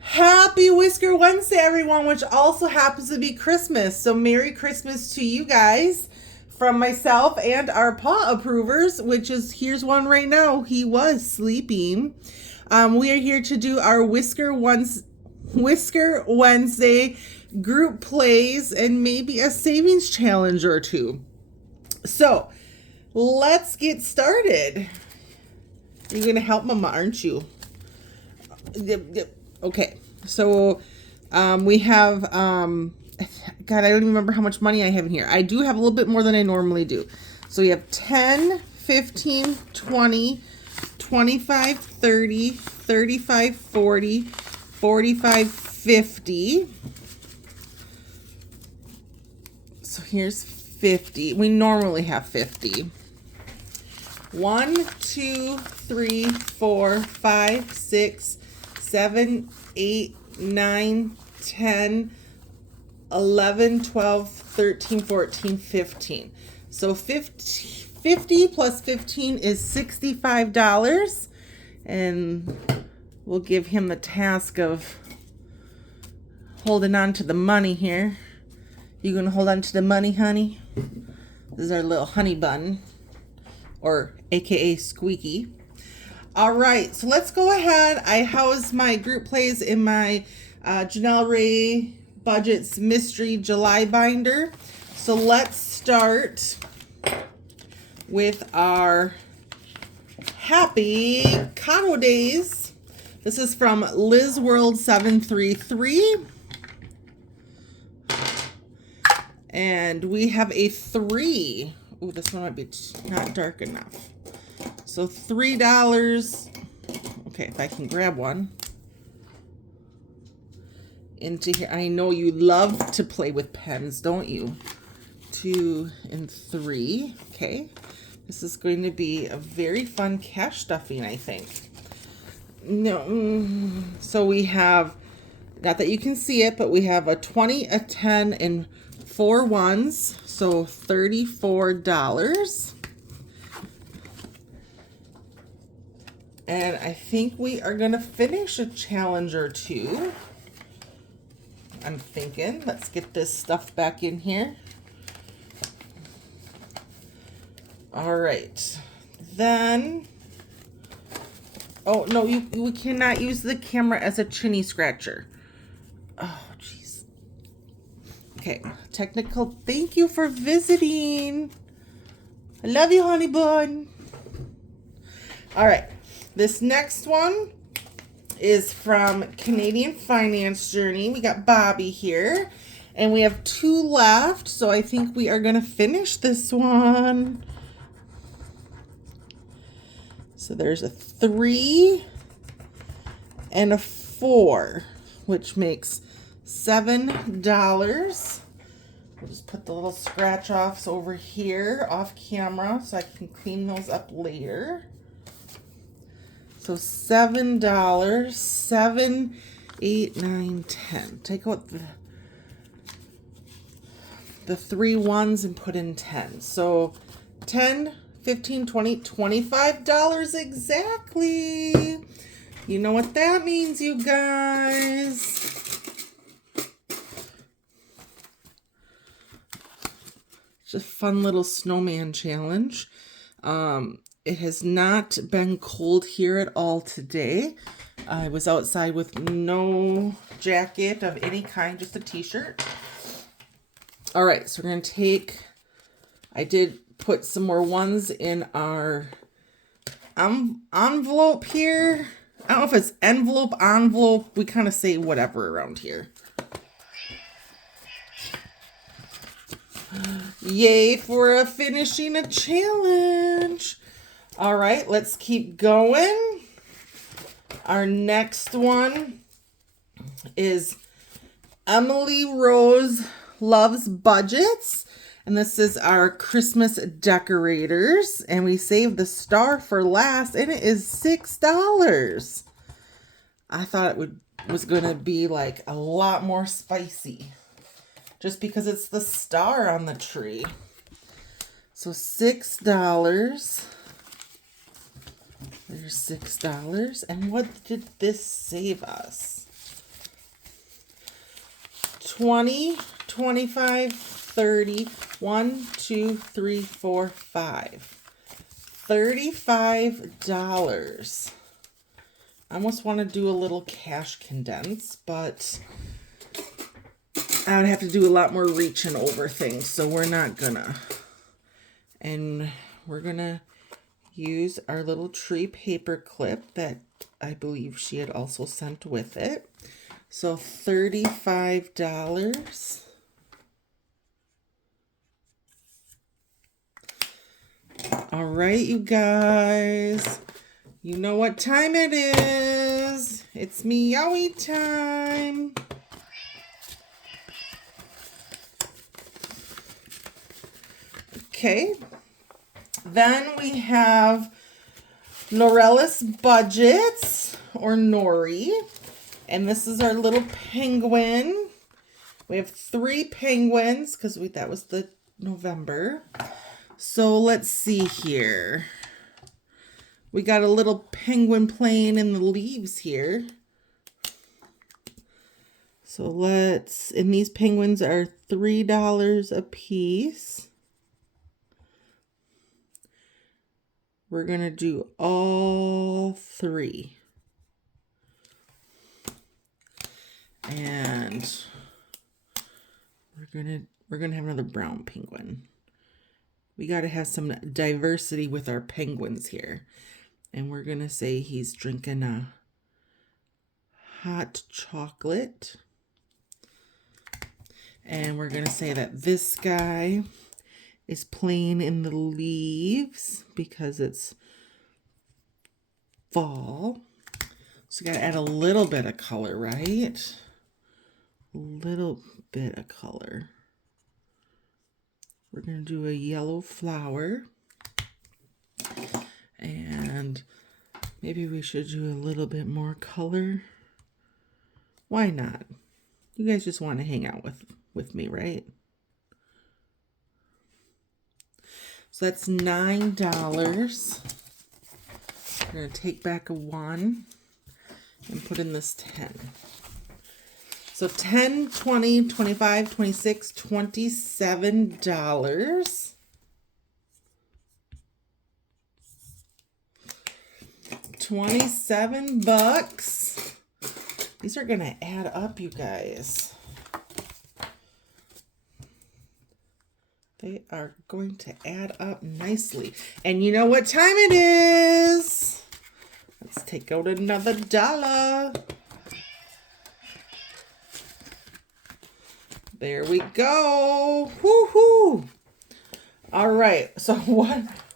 Happy Whisker Wednesday, everyone, which also happens to be Christmas. So, Merry Christmas to you guys from myself and our paw approvers, which is here's one right now. He was sleeping. We are here to do our Whisker Wednesday group plays and maybe a savings challenge or two. So, let's get started. You're going to help Mama, aren't you? Yep. Okay, so we have, God, I don't even remember how much money I have in here. I do have a little bit more than I normally do. So we have 10, 15, 20, 25, 30, 35, 40, 45, 50. So here's 50. We normally have 50. 1, 2, 3, 4, 5, 6, 7, 8, 9, 10, 11, 12, 13, 14, 15. So 50 plus 15 is $65. And we'll give him the task of holding on to the money here. You gonna hold on to the money, honey? This is our little honey bun, or AKA Squeaky. All right, so let's go ahead. I house my group plays in my Janelle Ray Budgets Mystery July binder. So let's start with our Happy Cotto Days. This is from Liz World 733. And we have a 3. Oh, this one might be not dark enough. So $3. Okay, if I can grab one into here. I know you love to play with pens, don't you? 2 and 3. Okay. This is going to be a very fun cash stuffing, I think. No. So we have, not that you can see it, but we have a 20, a 10, and 4 ones. So $34. And I think we are going to finish a challenge or two. I'm thinking. Let's get this stuff back in here. All right. Then, oh, no, we cannot use the camera as a chinny scratcher. Oh, jeez. Okay, technical. Thank you for visiting. I love you, honey bun. All right. This next one is from Canadian Finance Journey. We got Bobby here, and we have 2 left, so I think we are going to finish this one. So there's a 3 and a 4, which makes $7. We'll just put the little scratch offs over here off camera so I can clean those up later. So $7, 7, 8, 9, 10. Take out the 3 ones and put in 10. So 10, 15, 20, $25 exactly. You know what that means, you guys. It's a fun little snowman challenge. It has not been cold here at all today. I was outside with no jacket of any kind, just a t-shirt. All right, so we're going to take, I did put some more ones in our envelope here. I don't know if it's envelope. We kind of say whatever around here. Yay for finishing a challenge. All right, let's keep going. Our next one is Emily Rose Loves Budgets. And this is our Christmas decorators. And we saved the star for last, and it is $6. I thought it was going to be like a lot more spicy, just because it's the star on the tree. So $6. There's $6. And what did this save us? 20, 25, 30, 1, 2, 3, 4, 5. $35. I almost want to do a little cash condense, but I would have to do a lot more reaching over things, so we're not gonna. And we're gonna use our little tree paper clip that I believe she had also sent with it. So $35. All right, you guys. You know what time it is. It's meowy time. Okay. Then we have Norella's Budgets, or Nori. And this is our little penguin. We have 3 penguins because that was the November. So let's see here. We got a little penguin playing in the leaves here. So and these penguins are $3 a piece. We're going to do all 3. And we're going to have another brown penguin. We got to have some diversity with our penguins here. And we're going to say he's drinking a hot chocolate. And we're going to say that this guy is playing in the leaves because it's fall. So we got to add a little bit of color, right? A little bit of color. We're going to do a yellow flower. And maybe we should do a little bit more color. Why not? You guys just want to hang out with me, right? So that's $9. We're going to take back a 1 and put in this 10. So 10, 20, 25, 26, $27. $27. These are going to add up, you guys. They are going to add up nicely. And you know what time it is. Let's take out another dollar. There we go. Woohoo! All right. So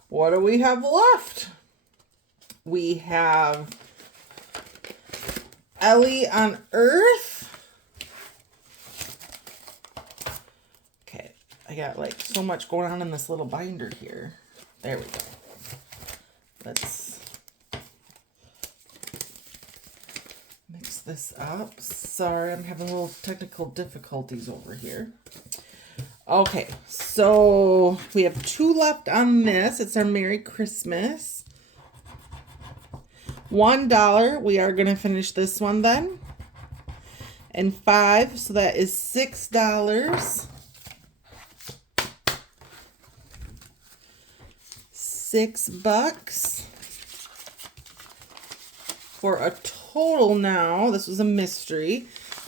what do we have left? We have Ellie on Earth. Okay, I got like so much going on in this little binder here. There we go. Let's mix this up. Sorry, I'm having a little technical difficulties over here. Okay, so we have 2 left on this. It's our Merry Christmas. $1. We are going to finish this one then. And 5, so that is $6. $6 for a total now. This was a mystery.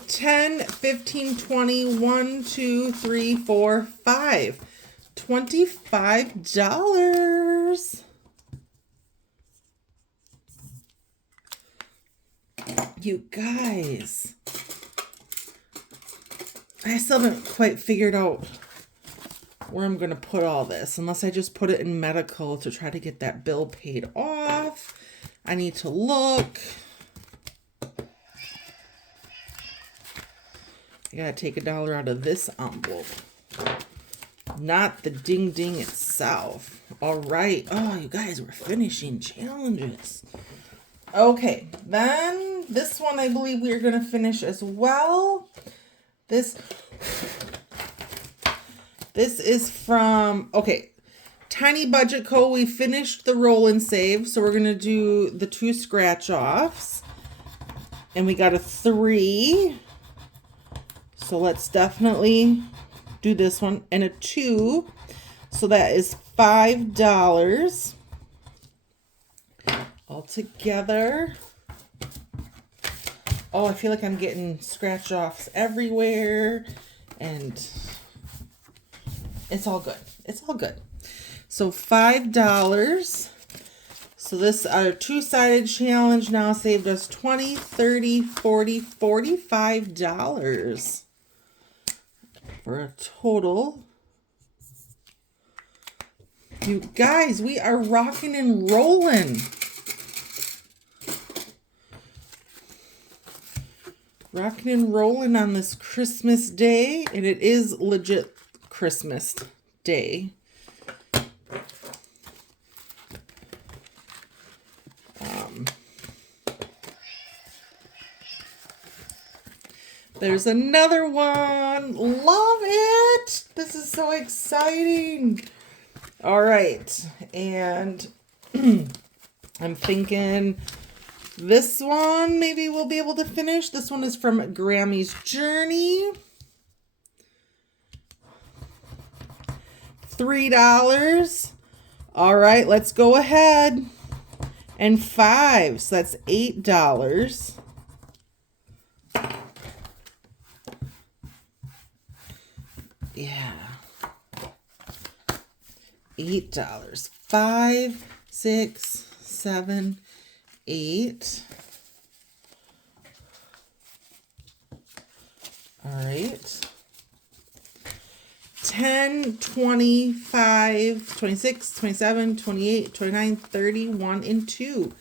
10, 15, 20, 1, 2, 3, 4, 5. $25. You guys, I still haven't quite figured out where I'm going to put all this, unless I just put it in medical to try to get that bill paid off. I need to look. I got to take $1 out of this envelope, not the ding ding itself. All right. Oh, you guys, we're finishing challenges. Okay, then this one I believe we are going to finish as well. This is from, okay, Tiny Budget Co. We finished the roll and save, so we're going to do the 2 scratch offs. And we got a 3. So let's definitely do this one. And a 2. So that is $5 altogether. Oh, I feel like I'm getting scratch offs everywhere, and it's all good. It's all good. So $5. So this our two-sided challenge now saved us $20, $30, $40, $45 for a total. You guys, we are rocking and rolling. Rocking and rolling on this Christmas day, and it is legit Christmas day. There's another one. Love it. This is so exciting. All right, and I'm thinking this one maybe we'll be able to finish. This one is from Grammy's Journey. $3. All right, let's go ahead. And 5, so that's $8. Yeah. $8. 5, 6, 7, 8. All right. 10, 25, 26, 27, 28, 29, 30, 1, and 2.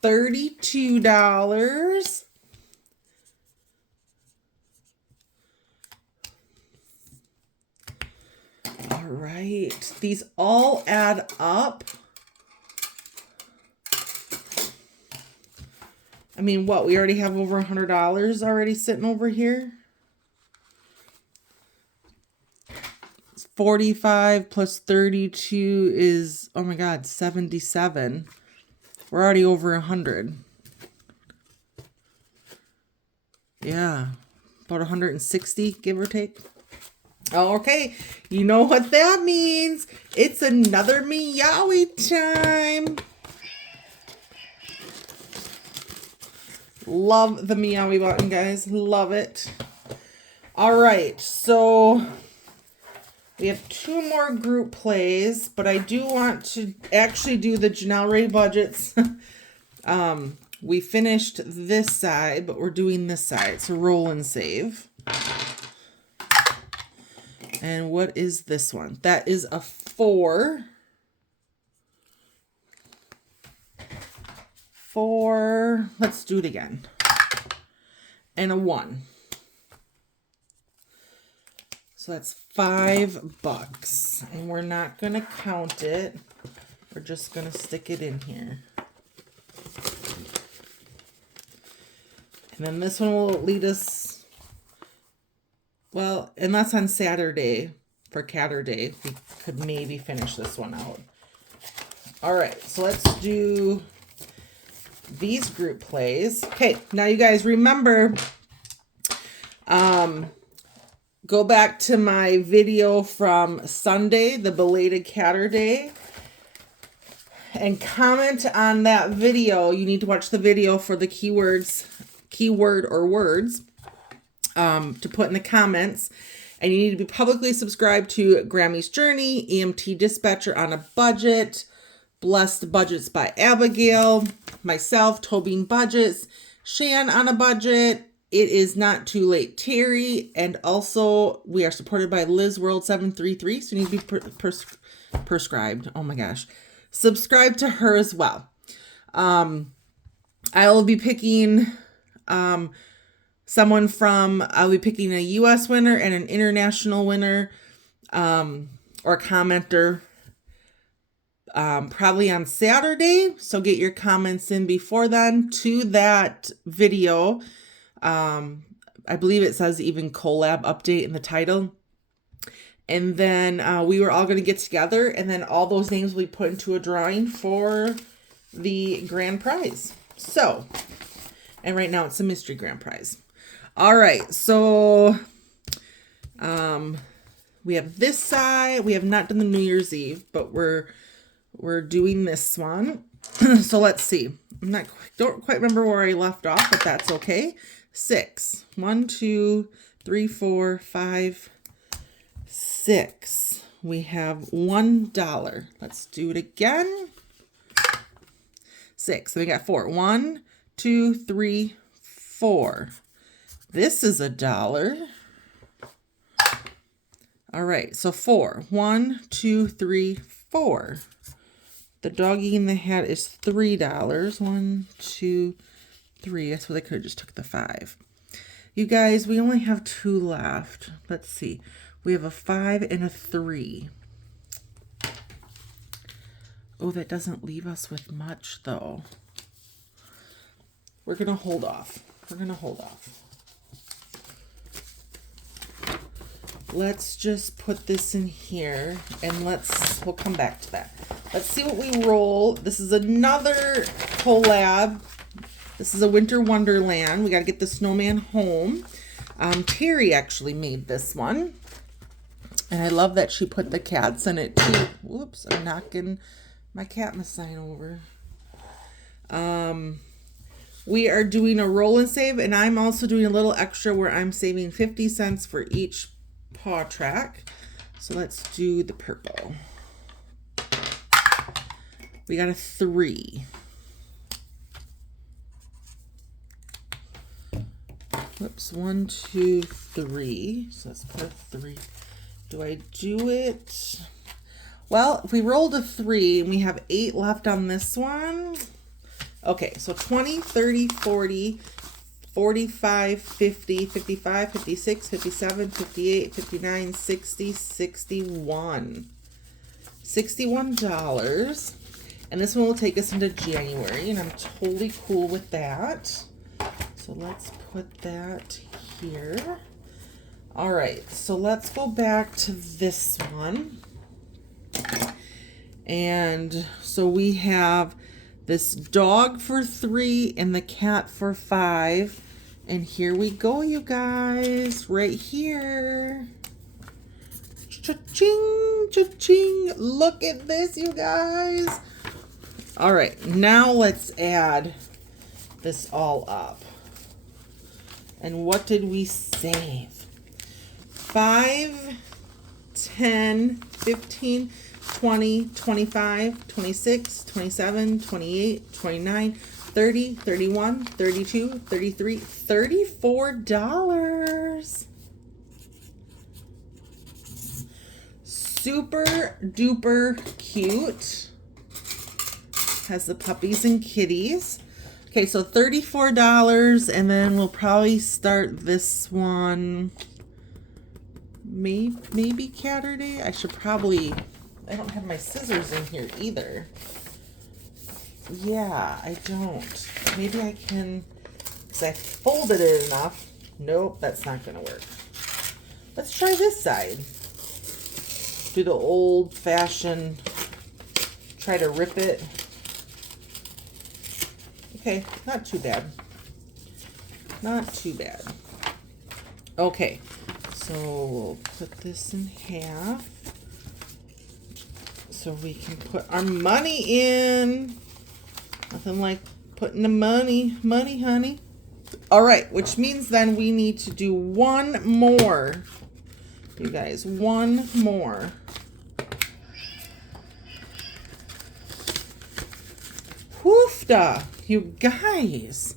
$32. All right. These all add up. I mean, what? We already have over $100 already sitting over here. 45 plus 32 is, oh my God, 77. We're already over 100. Yeah, about 160, give or take. Okay, you know what that means. It's another meowy time. Love the meowy button, guys. Love it. All right, so we have 2 more group plays, but I do want to actually do the Janelle Ray budgets. We finished this side, but we're doing this side. So roll and save. And what is this one? That is a 4. 4. Let's do it again. And a 1. So that's $5. And we're not going to count it. We're just going to stick it in here. And then this one will lead us, well, unless on Saturday for Catter Day, we could maybe finish this one out. All right, so let's do these group plays. Okay, now you guys remember, go back to my video from Sunday, the belated Catter Day, and comment on that video. You need to watch the video for the keyword or words to put in the comments. And you need to be publicly subscribed to Grammy's Journey, EMT Dispatcher on a Budget, Blessed Budgets by Abigail, myself, Tobin Budgets, Shan on a Budget, It Is Not Too Late Terry, and also we are supported by Liz World 733, so you need to be prescribed. Oh my gosh. Subscribe to her as well. I will be picking someone from, I'll be picking a U.S. winner and an international winner, or commenter, probably on Saturday. So get your comments in before then to that video. I believe it says even COLLAB update in the title. And then we were all going to get together, and then all those names will be put into a drawing for the grand prize. So, and right now it's a mystery grand prize. All right, so We have this side. We have not done the New Year's Eve, but we're doing this one. So let's see. Don't quite remember where I left off, but that's okay. 6. 1, 2, 3, 4, 5, 6. We have $1. Let's do it again. 6. So we got 4. 1, 2, 3, 4. This is $1. All right, so 4. 1, 2, 3, 4. The doggy in the hat is $3. 1, 2, 3. I suppose I could have just took the 5. You guys, we only have 2 left. Let's see. We have a 5 and a 3. Oh, that doesn't leave us with much, though. We're going to hold off. Let's just put this in here, and we'll come back to that. Let's see what we roll. This is another COLLAB. This is a Winter Wonderland. We got to get the snowman home. Terry actually made this one. And I love that she put the cats in it too. Whoops, I'm knocking my Catmas sign over. We are doing a roll and save, and I'm also doing a little extra where I'm saving 50 cents for each paw track. So let's do the purple. We got a 3. Whoops, 1, 2, 3. So let's put a 3. Do I do it? Well, if we rolled a 3 and we have 8 left on this one. Okay, so 20, 30, 40, 45, 50, 55, 56, 57, 58, 59, 60, 61. $61. And this one will take us into January, and I'm totally cool with that. So let's put that here. All right, so let's go back to this one. And so we have this dog for 3 and the cat for 5. And here we go, you guys, right here. Cha-ching, cha-ching. Look at this, you guys. All right, now let's add this all up. And what did we save? 5, 10, 15, 20, 25, 26, 27, 28, 29, 30, 31, 32, 33, $34. Super duper cute. Has the puppies and kitties. Okay, so $34, and then we'll probably start this one maybe Saturday. I don't have my scissors in here either. Yeah, I don't. Maybe I can, because I folded it enough. Nope, that's not going to work. Let's try this side. Do the old-fashioned, try to rip it. Okay, not too bad. Not too bad. Okay, so we'll put this in half so we can put our money in. Nothing like putting the money, honey. All right, which means then we need to do one more. You guys, one more. Woofda, you guys.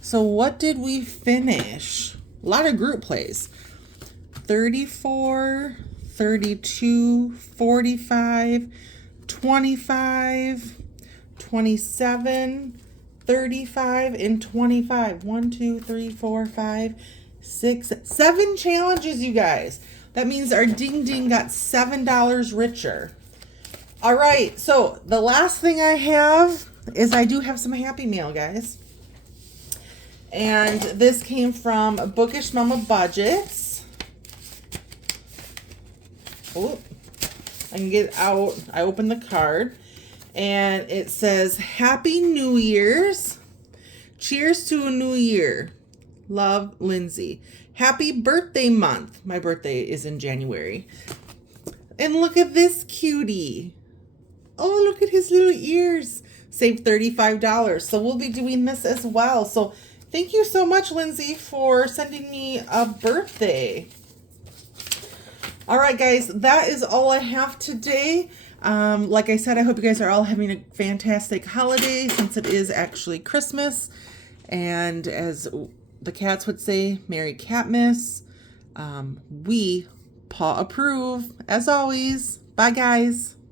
So what did we finish? A lot of group plays. 34, 32, 45, 25, 27, 35, and 25. 1, 2, 3, 4, 5, 6, 7 challenges, you guys. That means our ding ding got $7 richer. All right, so the last thing I have is I do have some Happy Mail, guys. And this came from Bookish Mama Budgets. Oh, I can get it out. I opened the card. And it says, Happy New Year's. Cheers to a new year. Love, Lindsay. Happy birthday month. My birthday is in January. And look at this cutie. Oh, look at his little ears. Saved $35. So we'll be doing this as well. So thank you so much, Lindsay, for sending me a birthday. All right, guys, that is all I have today. Like I said, I hope you guys are all having a fantastic holiday since it is actually Christmas. And as the cats would say, Merry Catmas. We paw approve, as always. Bye, guys.